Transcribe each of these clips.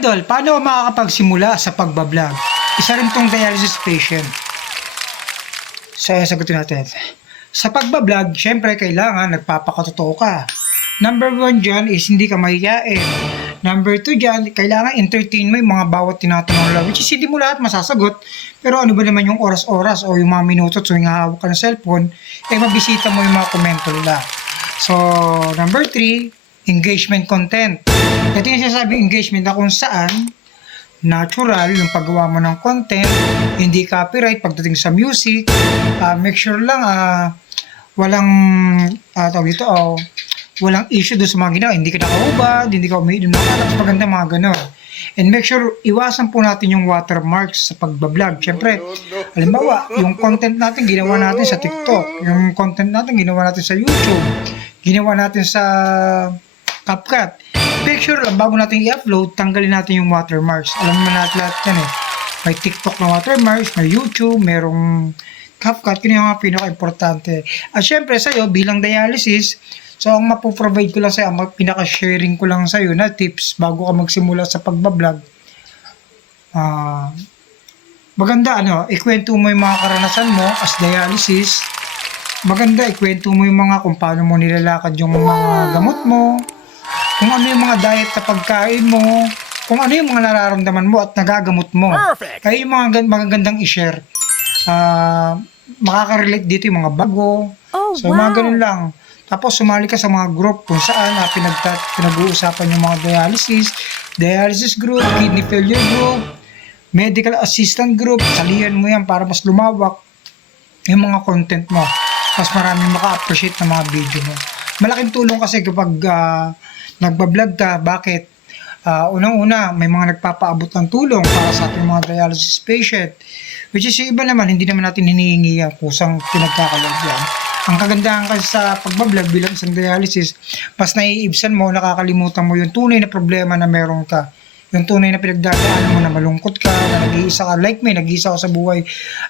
Idol, paano ako makakapagsimula sa pagbablog? Isa rin tong dialysis patient. So, sagutin natin. Sa pagbablog, syempre kailangan nagpapakatotoo ka. Number 1 dyan is hindi ka mahihiyain. Number 2 dyan, kailangan entertain mo yung mga bawat tinatanong lang. Which is hindi mo lahat masasagot. Pero ano ba naman yung oras-oras o yung mga minuto tuwing hahawak ka ng cellphone, mabisita mo yung mga komento nila. So, number 3, engagement content. Ito yung sinasabing engagement na kung saan natural yung paggawa mo ng content, hindi copyright pagdating sa music. Make sure lang walang walang issue doon sa mga ginawa. Hindi ka nakahubad, hindi ka umiinom ng alak, maganda mga gano'n. And make sure, iwasan po natin yung watermarks sa pagbablog. Siyempre, halimbawa, yung content natin ginawa natin sa TikTok, yung content natin ginawa natin sa YouTube, ginawa natin sa CapCut. Make sure lang, bago natin i-upload, tanggalin natin yung watermarks. Alam mo natin lahat yan eh. May TikTok na watermarks, may YouTube, merong CapCut, yun yung mga pinaka-importante. At syempre sa'yo, bilang dialysis, so ang mapoprovide ko lang sa'yo, ang pinaka-sharing ko lang sa'yo na tips bago ka magsimula sa pagbablog. Maganda ikwento mo yung mga karanasan mo as dialysis. Maganda ikwento mo yung mga kung paano mo nilalakad yung mga gamot mo, kung ano yung mga diet na pagkain mo, kung ano yung mga nararamdaman mo at nagagamot mo. Perfect! Kaya yung mga magagandang i-share. Makaka-relate dito yung mga bago. So mga ganun lang. Tapos sumali ka sa mga group kung saan pinag-uusapan yung mga dialysis group, kidney failure group, medical assistant group. Salihan mo yan para mas lumawak yung mga content mo. Mas maraming maka-appreciate ng mga video mo. Malaking tulong kasi kapag nagbablog ka. Bakit? Unang-una, may mga nagpapaabot ng tulong para sa ating mga dialysis patient. Which is yung iba naman, hindi naman natin hinihingi yan kusang pinagkakalog yan. Ang kagandahan kasi sa pagbablog bilang isang dialysis, mas naiibsan mo, nakakalimutan mo yung tunay na problema na meron ka. Yung tunay na pinagdadaanan mo na malungkot ka, na nag-iisa ka. Like me, nag-iisa ako sa buhay.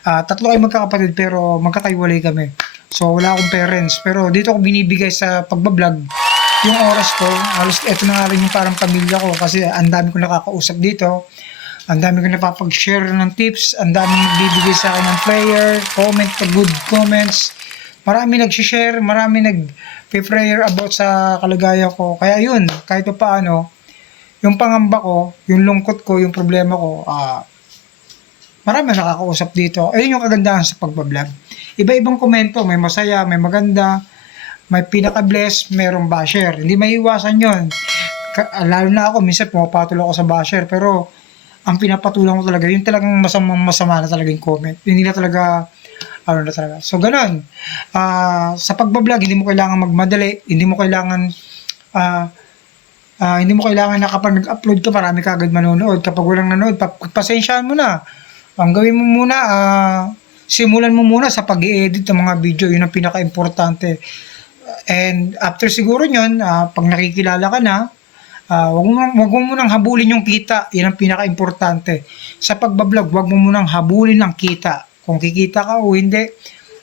3 kayo magkakapatid pero magkakaiwalay kami. So wala akong parents. Pero dito ako binibigay sa pagbablog yung oras ko. Halos ito na nga rin yung parang pamilya ko kasi ang dami ko nakakausap dito. Ang dami ko napapag-share ng tips. Ang dami nagbibigay sa akin ng prayer, comment, good comments. Marami nag-share, marami nag-prayer about sa kalagayan ko. Kaya yun, kahit pa paano, yung pangamba ko, yung lungkot ko, yung problema ko, marami nakakausap dito. Ayun yung kagandahan sa pagbablog. Iba-ibang komento, may masaya, may maganda, may pinaka-bless, merong basher. Hindi maiiwasan yun. Lalo na ako, minsan pumapatol ako sa basher, pero ang pinapatulang ko talaga, yung talagang masama na talagang comment. Hindi na talaga, So, ganun. Sa pagbablog, hindi mo kailangan magmadali, hindi mo kailangan na kapag nag-upload ka, marami ka agad manonood. Kapag walang nanood, pasensyahan mo na. Ang gawin mo muna, simulan mo muna sa pag-i-edit ng mga video. Yun ang pinaka-importante. And after siguro nyon, pag nakikilala ka na, wag mo munang habulin yung kita. Yan ang pinaka-importante. Sa pagbablog, wag mo munang habulin ang kita. Kung kikita ka o hindi,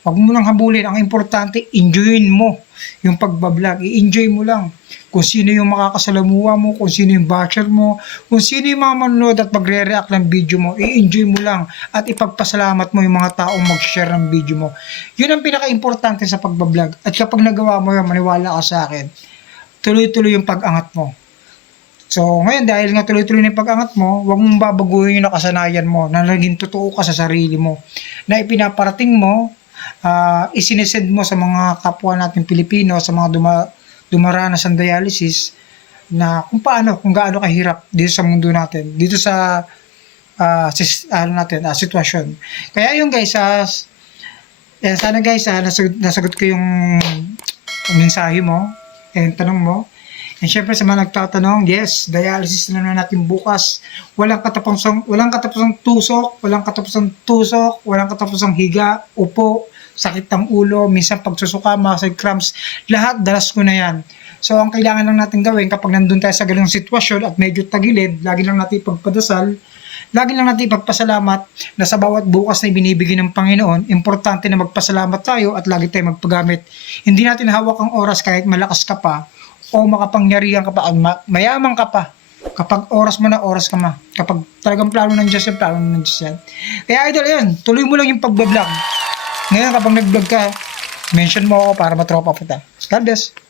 wag mo munang habulin. Ang importante, enjoyin mo yung pagbablog. I-enjoy mo lang. Kung sino yung makakasalamuha mo, kung sino yung basher mo, kung sino yung mga manonood at magre-react ng video mo, i-enjoy mo lang at ipagpasalamat mo yung mga taong mag-share ng video mo. Yun ang pinaka-importante sa pagbablog. At kapag nagawa mo yun, maniwala ka sa akin, tuloy-tuloy yung pag-angat mo. So, ngayon dahil nga tuloy-tuloy na yung pag-angat mo, huwag mong babaguhin yung nakasanayan mo na naging totoo ka sa sarili mo. Na ipinaparating mo, isinesend mo sa mga kapwa natin Pilipino, sa mga dumaranas ng dialysis, na kung gaano kahirap dito sa mundo natin, dito sa sitwasyon. Kaya yun guys, sana guys, nasagot ko yung mensahe mo, yung tanong mo. And syempre sa mga nagtatanong, yes, dialysis na natin bukas. Walang katapusang tusok, walang katapusang higa, upo, sakit ng ulo, minsan pagsusuka, muscle cramps, lahat dalas ko na yan. So ang kailangan lang natin gawin kapag nandun tayo sa ganung sitwasyon at medyo tagilid, lagi lang natin ipagpadasal, lagi lang natin ipagpasalamat na sa bawat bukas na ibinibigay ng Panginoon, importante na magpasalamat tayo at lagi tayo magpagamit. Hindi natin hawak ang oras kahit malakas ka pa o makapangyarihan ka pa, mayaman ka pa. Kapag oras mo na, oras ka ma. Kapag talagang plano ng Diyos yan, plano ng Diyos yan. Kaya idol, ayun, tuloy mo lang yung pag-vlog. Ngayon, kapag nag-vlog ka, mention mo ako para matropa kita. God bless.